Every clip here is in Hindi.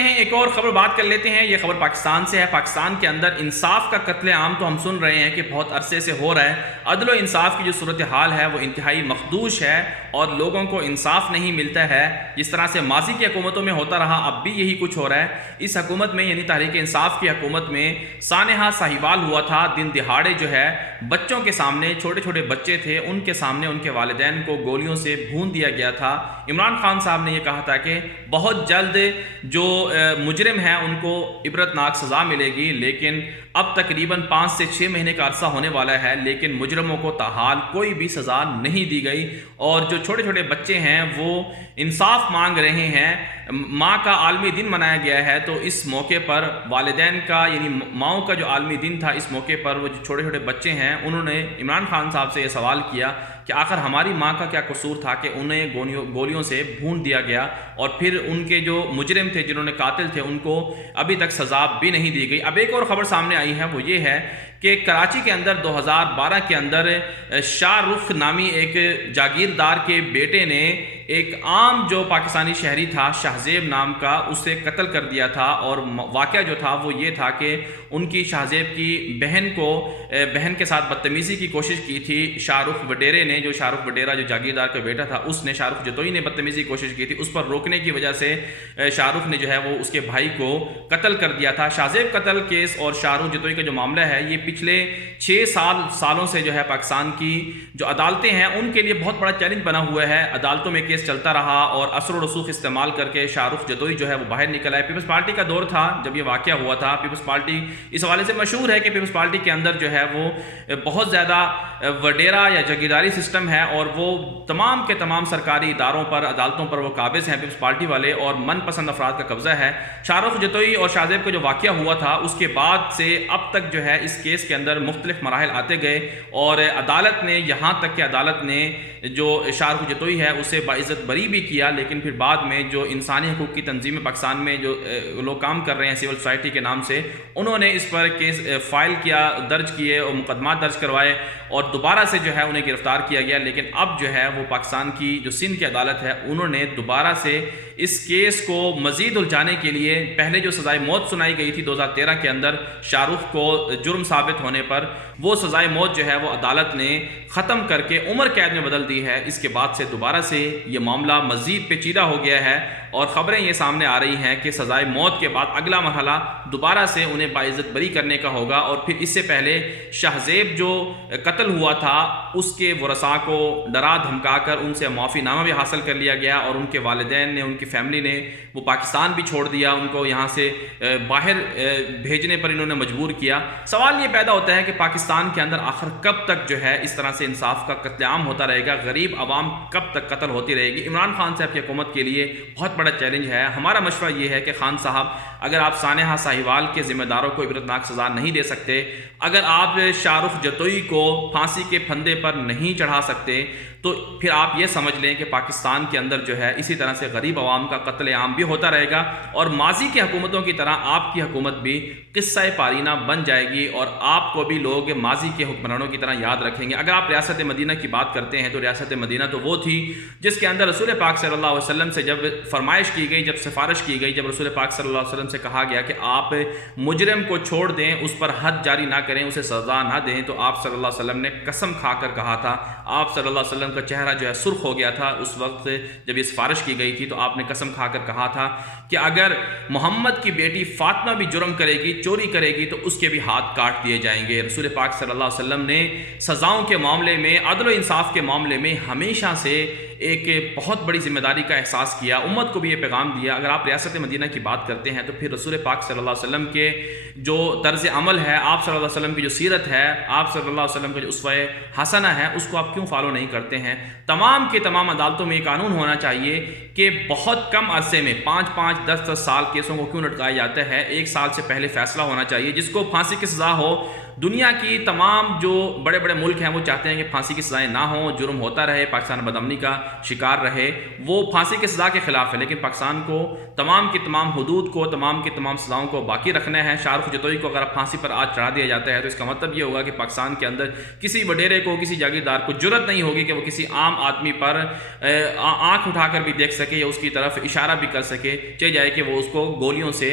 हैं एक और ख़बर बात कर लेते हैं। ये खबर पाकिस्तान से है। पाकिस्तान के अंदर इंसाफ का कत्लेआम तो हम सुन रहे हैं कि बहुत अरसे से हो रहा है। अदल व इंसाफ की जो सूरत हाल है वो इंतहाई मखदूश है और लोगों को इंसाफ नहीं मिलता है। जिस तरह से माजी की हुकूमतों में होता रहा, अब भी यही कुछ हो रहा है। इस हुकूमत में यानी तहरीक इंसाफ की हुकूमत में सानेहा साहिवाल हुआ था। दिन दिहाड़े जो है बच्चों के सामने, छोटे छोटे बच्चे थे, उनके सामने उनके वालिदैन को गोलियों से भून दिया गया था। इमरान खान साहब ने यह कहा था कि बहुत जल्द जो मुजरिम हैं उनको इबरतनाक सज़ा मिलेगी, लेकिन अब तकरीबन 5 से 6 महीने का अरसा होने वाला है, लेकिन मुजरिमों को ताहाल कोई भी सज़ा नहीं दी गई। और जो छोटे छोटे बच्चे हैं वो इंसाफ मांग रहे हैं। माँ का आलमी दिन मनाया गया है, तो इस मौके पर वालिदैन का यानी माओं का जो आलमी दिन था, इस मौके पर वो जो छोटे छोटे बच्चे हैं उन्होंने इमरान खान साहब से ये सवाल किया कि आखिर हमारी माँ का क्या कसूर था कि उन्हें गोलियों से भून दिया गया और फिर उनके जो मुजरिम थे, जिन्होंने कातिल थे, उनको अभी तक सज़ा भी नहीं दी गई। अब एक और ख़बर सामने आई है, वो ये है कि कराची के अंदर 2012 के अंदर शाहरुख नामी एक जागीरदार के बेटे ने एक आम जो पाकिस्तानी शहरी था शाहजेब नाम का, उसे कत्ल कर दिया था। और वाक़या जो था वो ये था कि उनकी शाहजेब की बहन के साथ बदतमीज़ी की कोशिश की थी शाहरुख वडेरे ने। जो शाहरुख वडेरा जो जागीरदार का बेटा था, उसने, शाहरुख जतोई ने बदतमीज़ी की कोशिश की थी। उस पर रोकने की वजह से शाहरुख ने जो है वो उसके भाई को कत्ल कर दिया था। शाहजेब कत्ल केस और शाहरुख जतोई का जो मामला है, ये पिछले 6 सालों से जो है पाकिस्तान की जो अदालतें हैं उनके लिए बहुत बड़ा चैलेंज बना हुआ है। अदालतों में केस चलता रहा और असर व रसूख इस्तेमाल करके शाहरुख जतोई जो है वो बाहर निकल आए। पीपल्स पार्टी का दौर था जब ये वाक़या हुआ था। पीपल्स पार्टी इस हवाले से मशहूर है कि पीपल्स पार्टी के अंदर जो है वो बहुत ज़्यादा वडेरा या जागीरदारी सिस्टम है और वो तमाम के तमाम सरकारी इदारों पर, अदालतों पर वो काबिज़ हैं पीपल्स पार्टी वाले और मनपसंद अफराद का कब्ज़ा है। शाहरुख जतोई और शाहजेब का जो वाक़या हुआ था उसके बाद से अब तक जो है इस केस के अंदर मुख्तलिफ मराहिल आते गए और अदालत ने, यहाँ तक कि अदालत ने जो शाहरुख जतोई है उसे बाइज़्ज़त बरी भी किया, लेकिन फिर बाद में जो इंसानी हकूक़ की तंजीमें पाकिस्तान में जो लोग काम कर रहे हैं सिविल सोसाइटी के नाम से, उन्होंने इस पर केस फाइल किया, दर्ज किए और मुकदमा दर्ज करवाए और दोबारा से जो है उन्हें गिरफ्तार किया गया। लेकिन अब जो है वो पाकिस्तान की जो सिंध की अदालत है उन्होंने दोबारा से इस केस को मज़ीद उलझाने के लिए, पहले जो सज़ाए मौत सुनाई गई थी 2013 के अंदर शाहरुख को जुर्म साबित होने पर, वो सज़ाए मौत जो है वो अदालत ने ख़त्म करके उम्र कैद में बदल दी है। इसके बाद से दोबारा से ये मामला मज़ीद पेचीदा हो गया है और ख़बरें ये सामने आ रही हैं कि सज़ाए मौत के बाद अगला मरहला दोबारा से उन्हें बाइज़्ज़त बरी करने का होगा। और फिर इससे पहले शाहजेब जो कत्ल हुआ था उसके वरसा को डरा धमका कर उनसे माफ़ीनामा भी हासिल कर लिया गया और उनके वालिदैन ने, उनकी फैमिली ने वो पाकिस्तान भी छोड़ दिया, उनको यहाँ से बाहर भेजने पर इन्होंने मजबूर किया। सवाल ये पैदा होता है कि पाकिस्तान के अंदर आखिर कब तक जो है इस तरह से इंसाफ का कत्लेआम होता रहेगा, गरीब आवाम कब तक कत्ल होती रहेगी। इमरान खान साहब की हुकूमत के लिए बहुत बड़ा चैलेंज है। हमारा मशवरा ये है कि खान साहब, अगर आप सानेहा साहिवाल के ज़िम्मेदारों को इबरतनाक सज़ा नहीं दे सकते, अगर आप शाहरुख जतोई को फांसी के फंदे पर नहीं चढ़ा सकते, तो फिर आप ये समझ लें कि पाकिस्तान के अंदर जो है इसी तरह से गरीब आवाम का कत्लेआम भी होता रहेगा और माजी की हुकूमतों की तरह आपकी हुकूमत भी किस्सा पारीना बन जाएगी और आपको भी लोग माजी के हुक्मरानों की तरह याद रखेंगे। अगर आप रियासत मदीना की बात करते हैं तो रियासत मदीना तो वो थी जिसके अंदर रसूल पाक सल्लल्लाहु अलैहि वसल्लम से जब फरमाइश की गई, जब सिफारिश की गई, जब रसूल पाक सल्लल्लाहु अलैहि वसल्लम से कहा गया कि आप मुजरिम को छोड़ दें, उस पर हद जारी ना करें, उसे सज़ा ना दें, तो आप सल्लल्लाहु अलैहि वसल्लम ने कसम खाकर कहा था। आप सल्लल्लाहु अलैहि वसल्लम का चेहरा जो है सुर्ख हो गया था उस वक्त जब ये सिफारिश की गई थी, तो आपने कसम खाकर कहा था कि अगर मोहम्मद की बेटी फातिमा भी जुर्म करेगी, चोरी करेगी, तो उसके भी हाथ काट दिए जाएंगे। रसूल पाक सल्लल्लाहु अलैहि वसल्लम ने सज़ाओं के मामले में, अदल व इंसाफ के मामले में हमेशा से एक बहुत बड़ी जिम्मेदारी का एहसास किया, उम्मत को भी ये पैगाम दिया। अगर आप रियासत मदीना की बात करते हैं तो फिर रसूल पाक सल्लल्लाहु अलैहि वसल्लम के जो तर्ज अमल है, आप सल्लल्लाहु अलैहि वसल्लम की जो सीरत है, आप सल्लल्लाहु अलैहि वसल्लम का जो उसवा हसना है, उसको आप क्यों फॉलो नहीं करते हैं। तमाम के तमाम अदालतों में ये कानून होना चाहिए कि बहुत कम अरसे में 5-5, 10-10 साल केसों को क्यों लटकाया जाता है। 1 साल से पहले फैसला होना चाहिए। जिसको फांसी की सज़ा हो दुनिया की तमाम जो बड़े बड़े मुल्क हैं वो चाहते हैं कि फांसी की सज़ाएँ ना हों, जुर्म होता रहे, पाकिस्तान बदअमनी का शिकार रहे। वो फांसी की सज़ा के ख़िलाफ़ है, लेकिन पाकिस्तान को तमाम की तमाम हदूद को, तमाम की तमाम सज़ाओं को बाकी रखना है। शाहरुख जतोई को अगर फांसी पर आज चढ़ा दिया जाता है तो इसका मतलब ये होगा कि पाकिस्तान के अंदर किसी वडेरे को, किसी जागीरदार को जुर्रत नहीं होगी कि वो किसी आम आदमी पर आँख उठाकर भी देख सके या उसकी तरफ इशारा भी कर सके, चाहे जाए कि वो उसको गोलियों से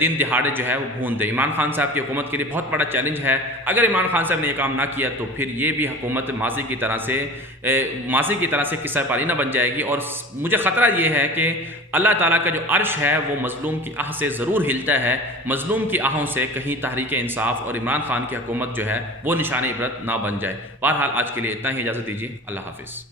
दिन दिहाड़े जो है वो भून दे। इमरान खान साहब की हुकूमत के लिए बहुत बड़ा चैलेंज है। अगर इमरान खान साहब ने ये काम ना किया तो फिर ये भी हुकूमत माजी की तरह से किस्सा पारी ना बन जाएगी। और मुझे ख़तरा ये है कि अल्लाह ताला का जो अर्श है वो मज़लूम की आह से ज़रूर हिलता है। मज़लूम की आहों से कहीं तहरीक इंसाफ और इमरान खान की हुकूमत जो है वो निशान इबरत ना बन जाए। बहरहाल आज के लिए इतना ही, इजाज़त दीजिए। अल्लाह हाफ़िज़।